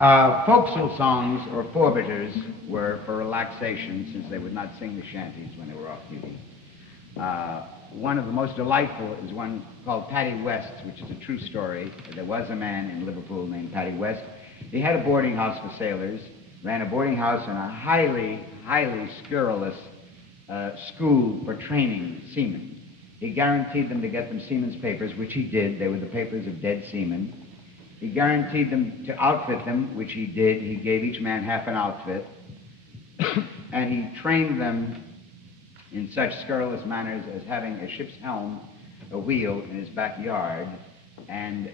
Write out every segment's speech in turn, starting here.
Folksal songs or forbitters were for relaxation since they would not sing the shanties when they were off duty. One of the most delightful is one called Paddy West, which is a true story. There was a man in Liverpool named Paddy West. He had a boarding house for sailors, ran a boarding house and a highly scurrilous school for training seamen. He guaranteed them to get them seamen's papers, which he did. They were the papers of dead seamen. He guaranteed them to outfit them, which he did. He gave each man half an outfit. And he trained them in such scurrilous manners as having a ship's helm, a wheel in his backyard, and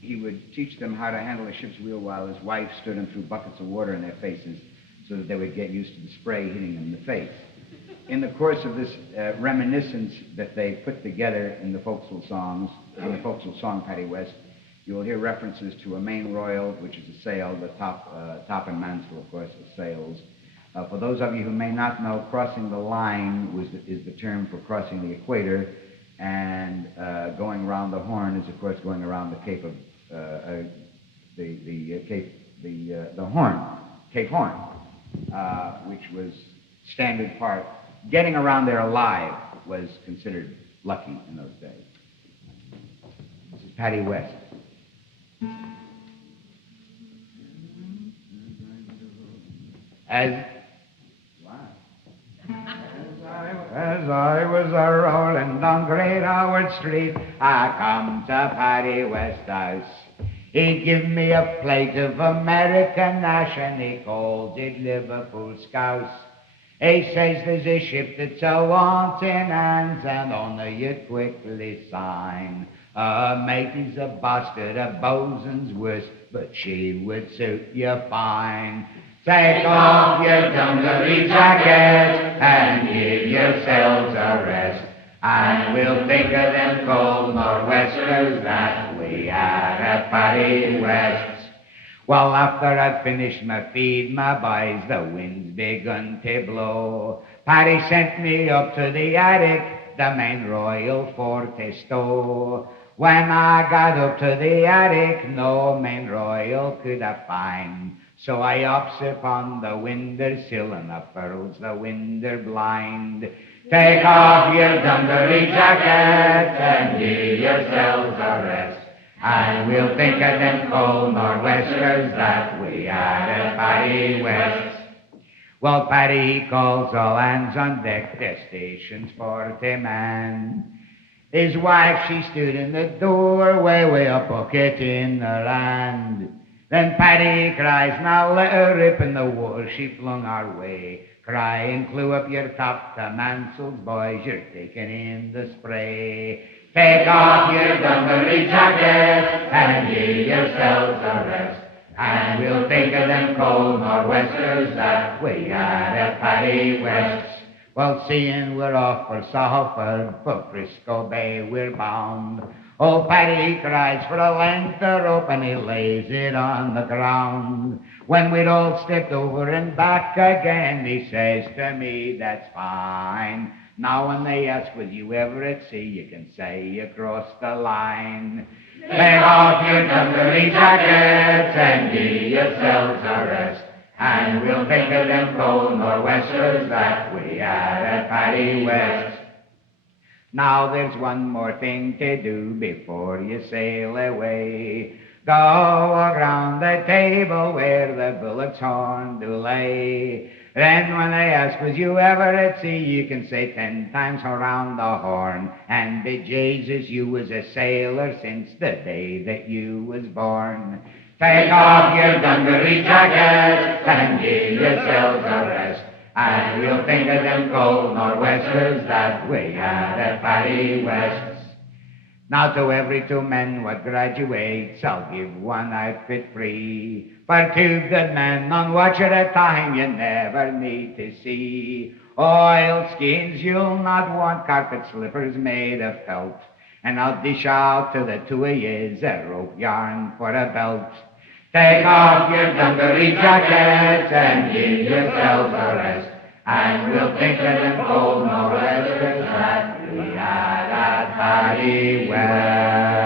he would teach them how to handle a ship's wheel while his wife stood and threw buckets of water in their faces so that they would get used to the spray hitting them in the face. In the course of this reminiscence that they put together in the folksal songs, in the folksal song Paddy West, you will hear references to a main royal, which is a sail, the top and mainsail, of course, are sails. For those of you who may not know, crossing the line is the term for crossing the equator, and going around the Horn is, of course, going around the Cape of Cape Horn, which was standard part. Getting around there alive was considered lucky in those days. This is Paddy West. As I was a-rolling down Great Howard Street, I come to Paddy West's house. He give me a plate of American ash, and he called it Liverpool scouse. He says there's a ship that's a-wanting hands, and on her you quickly sign. A mate is a bastard, a bosun's worse, but she would suit you fine. Take off your dungaree jacket and give yourselves a rest, and we'll think of them cold nor'westers that we had at Paddy West. Well, after I'd finished my feed, my boys, the wind's begun to blow. Paddy sent me up to the attic, the main royal for to stow. When I got up to the attic, no main royal could I find. So I ups upon the window sill and I furls the window blind. Take off your dungaree jacket and give yourselves a rest, and we'll think of them cold nor'westers that we had at Paddy West. Well, Paddy, he calls all hands on deck, their stations for to man. His wife, she stood in the doorway with a bucket in her hand. Then Paddy cries, now let her rip, in the water she flung our way. Cry and clew up your top to mainsails, boys, you're taking in the spray. Take off your dungaree jacket and give yourselves a rest, and we'll think of them cold nor'westers that we had at Paddy West. Well, seeing we're off for Salford, for Frisco Bay we're bound. Old Paddy, he cries for a length of rope, and he lays it on the ground. When we'd all stepped over and back again, he says to me, that's fine. Now when they ask, was you ever at sea, you can say you crossed the line. Take off your dungaree jackets and give yourselves a rest, and we'll think of them cold nor'westers that we had at Paddy West. Now there's one more thing to do before you sail away. Go around the table where the bullock's horn do lay. Then when they ask, was you ever at sea, you can say 10 times around the Horn, and be Jesus, you was a sailor since the day that you was born. Take off your dungaree jacket and give yourselves a rest, and we'll think of them cold nor'westers that we had at Paddy West. Now to every 2 men what graduates, I'll give 1 outfit free. For 2 good men on watch at a time you never need to see. Oilskins you'll not want, carpet slippers made of felt, and I'll dish out to the 2 of yous a rope yarn for a belt. Take off your dungaree jackets and give yourselves a rest, and we'll think of them cold nor'westers that we had at Paddy West.